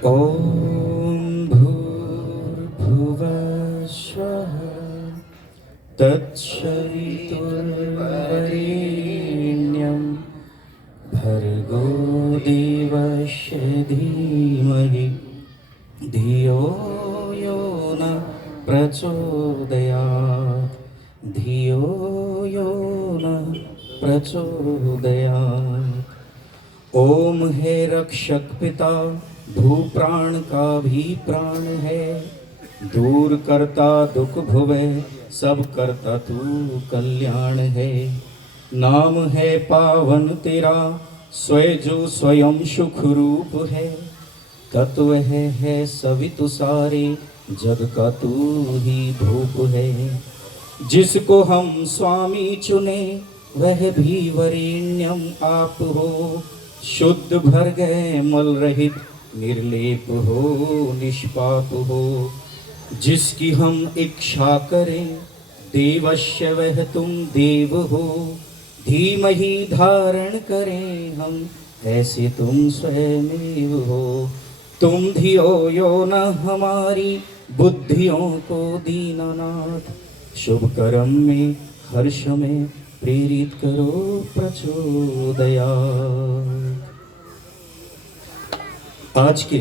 ॐ भूर्भुवः स्वः तत्सवितुर्वरेण्यं भर्गो देवस्य धीमहि धियो यो न प्रचोदयात् धियो यो न प्रचोदयात्। ओम है रक्षक पिता, भू प्राण का भी प्राण है, दूर करता दुख भुवे सब करता तू कल्याण है। नाम है पावन तेरा, स्वयं जो स्वयं सुख रूप है, तत्व है सभी तु सारे जग का तू ही धूप है। जिसको हम स्वामी चुने वह भी वरेण्यम आप हो, शुद्ध भर गए मल रहित निर्लेप हो निष्पाप हो। जिसकी हम इच्छा करें देवश्य वह तुम देव हो, धीमहि धारण करें हम ऐसे तुम स्वयमेव हो। तुम धियो यो न हमारी बुद्धियों को दीनानाथ, शुभ कर्म में हर्ष में प्रेरित करो प्रचोदयात्। आज के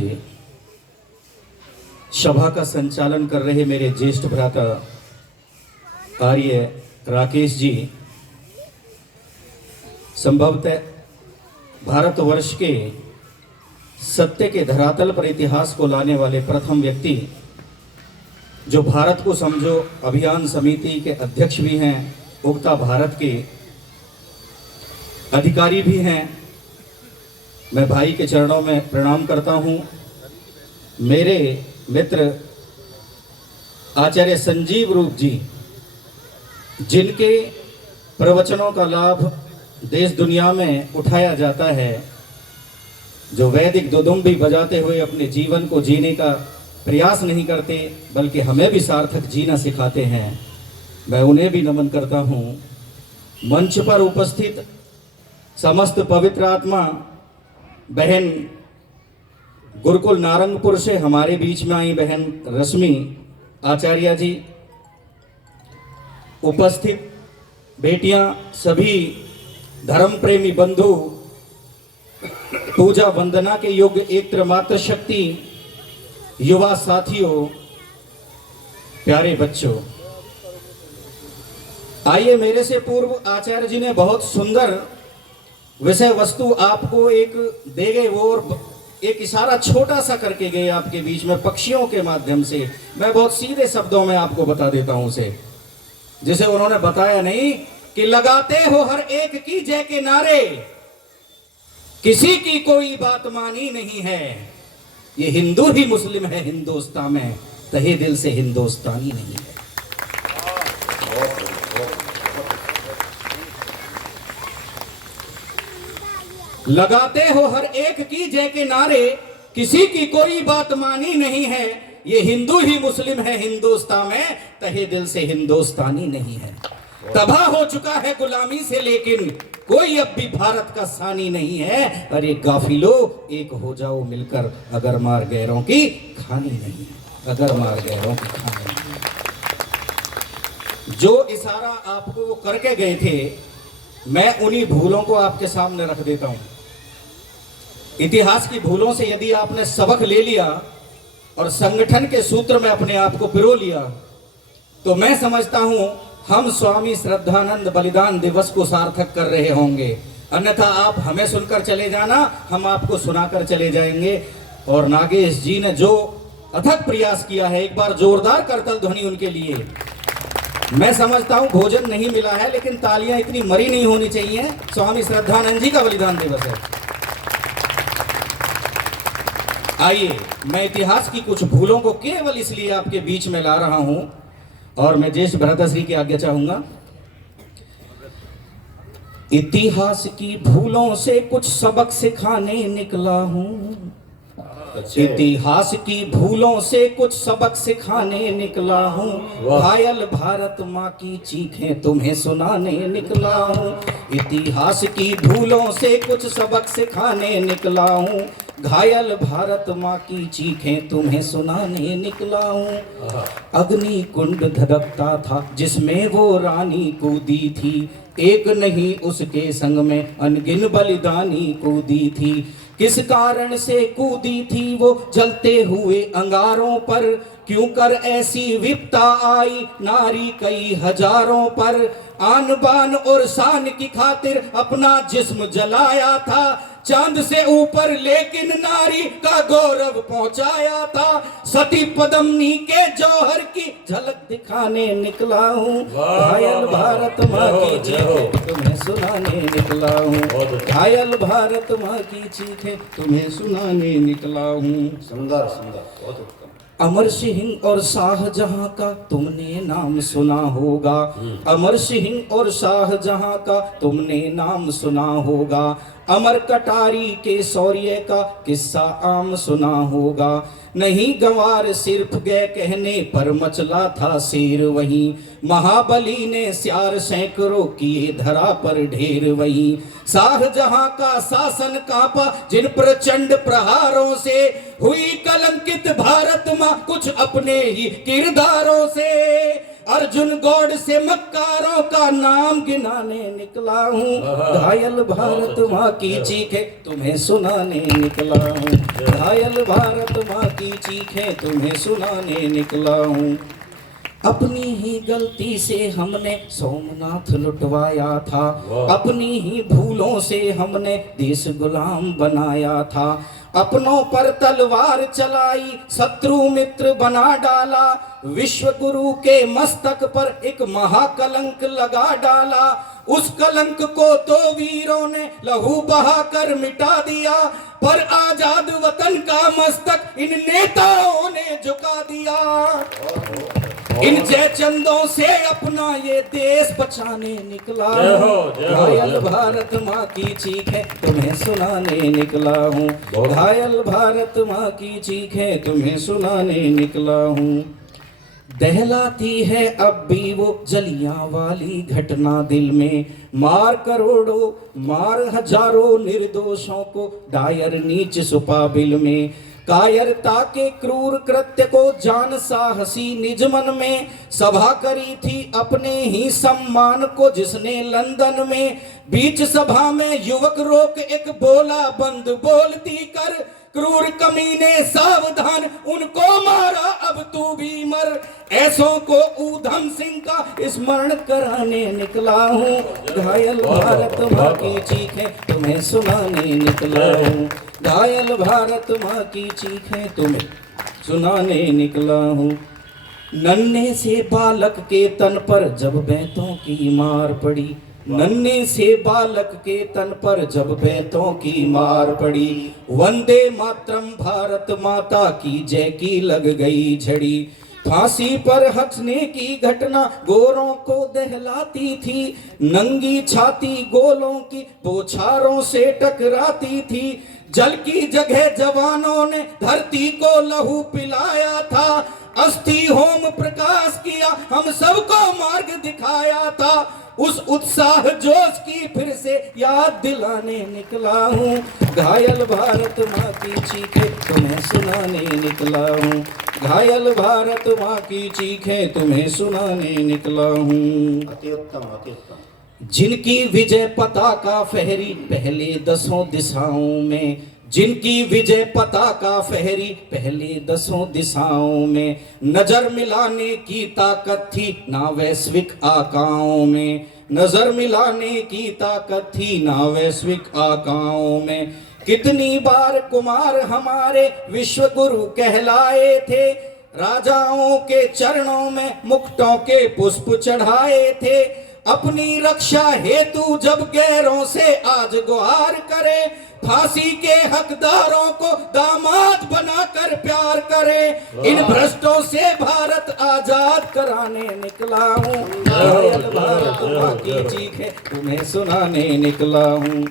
सभा का संचालन कर रहे मेरे ज्येष्ठ भ्राता आर्य राकेश जी संभवतः भारतवर्ष के सत्य के धरातल पर इतिहास को लाने वाले प्रथम व्यक्ति, जो भारत को समझो अभियान समिति के अध्यक्ष भी हैं, उगता भारत के अधिकारी भी हैं। मैं भाई के चरणों में प्रणाम करता हूं। मेरे मित्र आचार्य संजीव रूप जी, जिनके प्रवचनों का लाभ देश दुनिया में उठाया जाता है, जो वैदिक दुदुम्बी बजाते हुए अपने जीवन को जीने का प्रयास नहीं करते बल्कि हमें भी सार्थक जीना सिखाते हैं, मैं उन्हें भी नमन करता हूँ। मंच पर उपस्थित समस्त पवित्र आत्मा बहन, गुरुकुल नारंगपुर से हमारे बीच में आई बहन रश्मि आचार्य जी, उपस्थित बेटियां, सभी धर्म प्रेमी बंधु, पूजा वंदना के योग्य एक मात्र शक्ति युवा साथियों, प्यारे बच्चों, आइए मेरे से पूर्व आचार्य जी ने बहुत सुंदर विषय वस्तु आपको एक दे गए, वो और एक इशारा छोटा सा करके गए आपके बीच में पक्षियों के माध्यम से। मैं बहुत सीधे शब्दों में आपको बता देता हूं उसे, जिसे उन्होंने बताया नहीं कि लगाते हो हर एक की जय के नारे, किसी की कोई बात मानी नहीं है, ये हिंदू ही मुस्लिम है हिंदुस्तान में, तहे दिल से हिंदुस्तानी नहीं है। लगाते हो हर एक की जय के नारे, किसी की कोई बात मानी नहीं है, ये हिंदू ही मुस्लिम है हिंदुस्तान में, तहे दिल से हिंदुस्तानी नहीं है। तबाह हो चुका है गुलामी से लेकिन कोई अब भी भारत का सानी नहीं है। अरे गाफिलो एक हो जाओ मिलकर, अगर मार गैरों की खानी नहीं, अगर मार गैरों की खानी नहीं। जो इशारा आपको वो करके गए थे, मैं उन्हीं भूलों को आपके सामने रख देता हूं। इतिहास की भूलों से यदि आपने सबक ले लिया और संगठन के सूत्र में अपने आप को पिरो लिया, तो मैं समझता हूं हम स्वामी श्रद्धानंद बलिदान दिवस को सार्थक कर रहे होंगे। अन्यथा आप हमें सुनकर चले जाना, हम आपको सुनाकर चले जाएंगे। और नागेश जी ने जो अथक प्रयास किया है, एक बार जोरदार करतल ध्वनि उनके लिए। मैं समझता हूं भोजन नहीं मिला है, लेकिन तालियां इतनी मरी नहीं होनी चाहिए। स्वामी श्रद्धानंद जी का बलिदान दिवस है। आइए, मैं इतिहास की कुछ भूलों को केवल इसलिए आपके बीच में ला रहा हूं, और मैं ज्येष्ठ भ्राताश्री की आज्ञा चाहूंगा। इतिहास की भूलों से कुछ सबक सिखाने निकला हूं। इतिहास की भूलों से कुछ सबक सिखाने निकला हूँ, घायल भारत माँ की चीखें तुम्हें सुनाने निकला हूँ। इतिहास की भूलों से कुछ सबक सिखाने निकला हूँ, घायल भारत माँ की चीखें तुम्हें सुनाने निकला हूँ। अग्नि कुंड धधकता था जिसमें वो रानी कूदी थी, एक नहीं उसके संग में अनगिन बलिदानी कूदी थी। किस कारण से कूदी थी वो जलते हुए अंगारों पर, क्यों कर ऐसी विपता आई नारी कई हजारों पर। आन बान और शान की खातिर अपना जिस्म जलाया था, चांद से ऊपर लेकिन नारी का गौरव पहुंचाया था। सती पद्मिनी के जौहर की झलक दिखाने निकला हूँ। घायल भारत माँ की चीखें तुम्हें सुनाने निकला हूँ। घायल भारत माँ की चीखें तुम्हें सुनाने निकला हूँ। सुंदर सुंदर, बहुत उत्तम। अमर सिंह और शाहजहां का तुमने नाम सुना होगा, अमर सिंह और शाहजहां का तुमने नाम सुना होगा। अमर कटारी के शौर्य का किस्सा आम सुना होगा। नहीं गंवार सिर्फ गए कहने पर मचला था शेर वहीं, महाबली ने स्यार सैकड़ों किए धरा पर ढेर वहीं। शाहजहां का शासन कांपा जिन प्रचंड प्रहारों से, हुई कलंकित भारत मां कुछ अपने ही किरदारों से। अर्जुन गौड़ से मक्कारों का नाम गिनाने निकला हूँ। घायल भारत माँ की चीखें तुम्हें सुनाने निकला हूँ। घायल भारत माँ की चीखें तुम्हें सुनाने निकला हूँ। अपनी ही गलती से हमने सोमनाथ लुटवाया था, अपनी ही भूलों से हमने देश गुलाम बनाया था। अपनों पर तलवार चलाई शत्रु मित्र बना डाला, विश्व गुरु के मस्तक पर एक महाकलंक लगा डाला। उस कलंक को तो वीरों ने लहू बहाकर मिटा दिया, पर आजाद वतन का मस्तक इन नेताओं ने झुका दिया। इन जयचंदों से अपना ये देश बचाने निकला हूँ। घायल भारत माँ की चीखें तुम्हें सुनाने निकला हूँ। घायल भारत माँ की चीखें तुम्हें सुनाने निकला हूँ। दहलाती है अब भी वो जलियां वाली घटना दिल में, मार करोड़ों मार हजारों निर्दोषों को डायर नीच सुपा बिल में। कायरता के क्रूर कृत्य को जान साहसी निज मन में, सभा करी थी अपने ही सम्मान को जिसने लंदन में। बीच सभा में युवक रोक एक बोला बंद बोलती कर, क्रूर कमीने सावधान उनको मारा अब तू भी मर। ऐसों को ऊधम सिंह का स्मरण कराने निकला हूँ। घायल भारत माँ की चीखें तुम्हें सुनाने निकला हूँ। घायल भारत माँ की चीखें तुम्हें सुनाने निकला हूँ। नन्हे से बालक के तन पर जब बैंतों की मार पड़ी, नन्हे से बालक के तन पर जब बैंतों की मार पड़ी, वंदे मातरम भारत माता की जय की लग गई झड़ी। फांसी पर हंसने की घटना गोरों को दहलाती थी, नंगी छाती गोलों की बौछारों से टकराती थी। जल की जगह जवानों ने धरती को लहू पिलाया था, अस्थि होम प्रकाश किया हम सबको मार्ग दिखाया था। उस उत्साह जोश की फिर से याद दिलाने निकला हूँ। घायल भारत माँ की चीखें तुम्हें सुनाने निकला हूँ। घायल भारत माँ की चीखें तुम्हें सुनाने निकला हूँ। अति उत्तम, अति उत्तम। जिनकी विजय पताका फहरी पहले 10 दिशाओं में, जिनकी विजय पताका फहरी पहले 10 दिशाओं में, नजर मिलाने की ताकत थी ना वैश्विक आकाओं में। नजर मिलाने की ताकत थी ना वैश्विक आकाओं में। कितनी बार कुमार हमारे विश्व गुरु कहलाए थे, राजाओं के चरणों में मुक्तों के पुष्प चढ़ाए थे। अपनी रक्षा हेतु जब गैरों से आज गुहार करे, फांसी के हकदारों को दामाद बनाकर प्यार करे। इन भ्रष्टों से भारत आजाद कराने निकला हूँ। घायल भारत माँ की चीखें तुम्हें सुनाने निकला हूँ।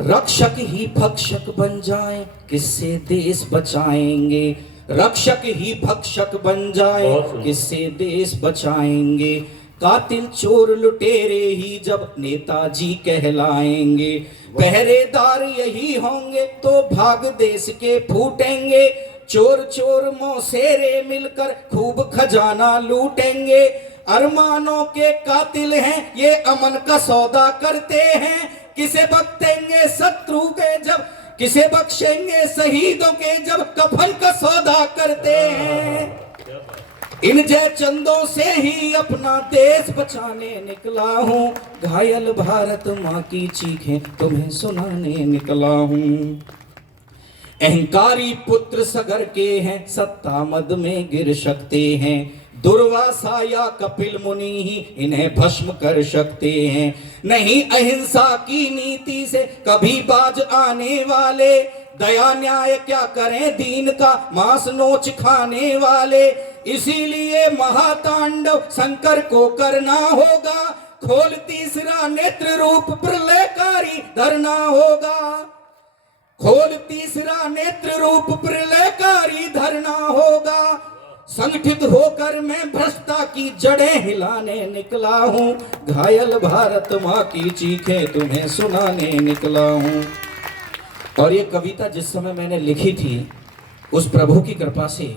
रक्षक ही भक्षक बन जाएं किससे देश बचाएंगे, रक्षक ही भक्षक बन जाए किससे देश बचाएंगे। कातिल चोर लुटेरे ही जब नेताजी कहलाएंगे, पहरेदार यही होंगे तो भाग देश के फूटेंगे। चोर चोर मौसेरे मिलकर खूब खजाना लूटेंगे। अरमानों के कातिल हैं ये अमन का सौदा करते हैं। किसे बख्शेंगे शत्रु के जब, किसे बख्शेंगे शहीदों के जब कफन का सौदा करते हैं। इन जय चंदों से ही अपना देश बचाने निकला हूँ। घायल भारत माँ की चीखें तुम्हें सुनाने निकला हूँ। अहंकारी पुत्र सगर के हैं सत्ता मद में गिर सकते हैं। दुर्वासा या कपिल मुनि ही इन्हें भस्म कर सकते हैं। नहीं अहिंसा की नीति से कभी बाज आने वाले। दया न्याय क्या करें दीन का मांस नोच खाने वाले। इसीलिए महातांडव शंकर को करना होगा। खोल तीसरा नेत्र रूप प्रलयकारी धरना होगा। खोल तीसरा नेत्र रूप प्रलयकारी धरना होगा। संगठित होकर मैं भ्रष्टा की जड़ें हिलाने निकला हूँ। घायल भारत माँ की चीखें तुम्हें सुनाने निकला हूँ। और ये कविता जिस समय मैंने लिखी थी उस प्रभु की कृपा से,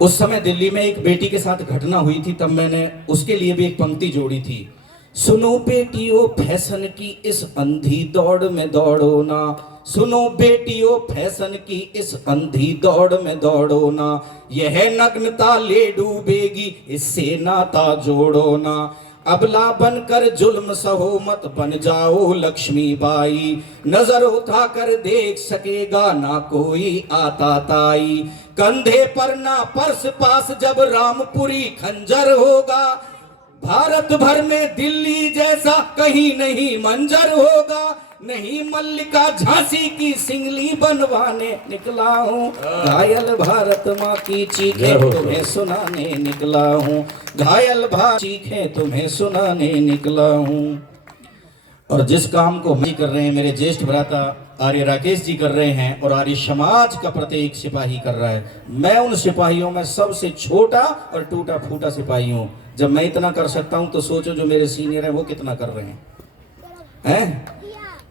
उस समय दिल्ली में एक बेटी के साथ घटना हुई थी, तब मैंने उसके लिए भी एक पंक्ति जोड़ी थी। सुनो बेटियों फैशन की इस अंधी दौड़ में दौड़ो ना। सुनो बेटियों फैशन की इस अंधी दौड़ में दौड़ो ना। यह नग्नता ले डूबेगी इससे नाता जोड़ो ना। अबला बनकर जुल्म सहो मत बन जाओ लक्ष्मीबाई। नजर उठाकर देख सकेगा ना कोई आता ताई। कंधे पर ना पर्स पास जब रामपुरी खंजर होगा। भारत भर में दिल्ली जैसा कहीं नहीं मंजर होगा। नहीं मल्लिका झांसी की सिंगली बनवाने निकला हूँ। घायल भारत माँ की चीखें तुम्हें सुनाने निकला हूँ। घायल भारत चीखें तुम्हें सुनाने निकला हूँ। और जिस काम को हम कर रहे हैं, मेरे ज्येष्ठ भ्राता आर्य राकेश जी कर रहे हैं और आर्य समाज का प्रत्येक सिपाही कर रहा है। मैं उन सिपाहियों में सबसे छोटा और टूटा फूटा सिपाही हूँ। जब मैं इतना कर सकता हूँ तो सोचो जो मेरे सीनियर हैं वो कितना कर रहे हैं।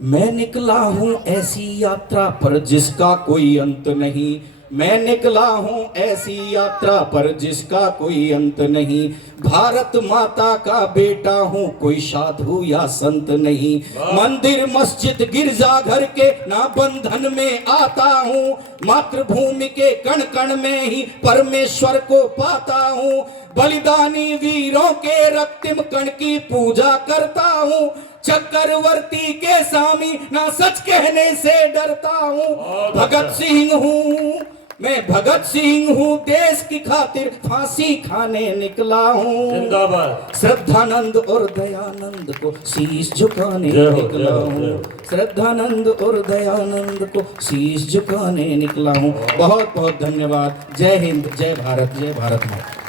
मैं निकला हूँ ऐसी यात्रा पर जिसका कोई अंत नहीं। मैं निकला हूँ ऐसी यात्रा पर जिसका कोई अंत नहीं। भारत माता का बेटा हूँ कोई साधु या संत नहीं। मंदिर मस्जिद गिरजाघर के ना बंधन में आता हूँ। मातृभूमि के कण कण में ही परमेश्वर को पाता हूँ। बलिदानी वीरों के रक्तिम कण की पूजा करता हूँ। चक्रवर्ती के स्वामी ना सच कहने से डरता हूँ। भगत सिंह हूँ मैं, भगत सिंह हूँ। देश की खातिर फांसी खाने निकला हूँ। जिंदाबाद। श्रद्धानंद और दयानंद को शीश झुकाने निकला हूँ। श्रद्धानंद और दयानंद को शीश झुकाने निकला हूँ। बहुत बहुत धन्यवाद। जय हिंद, जय भारत, जय भारत माता।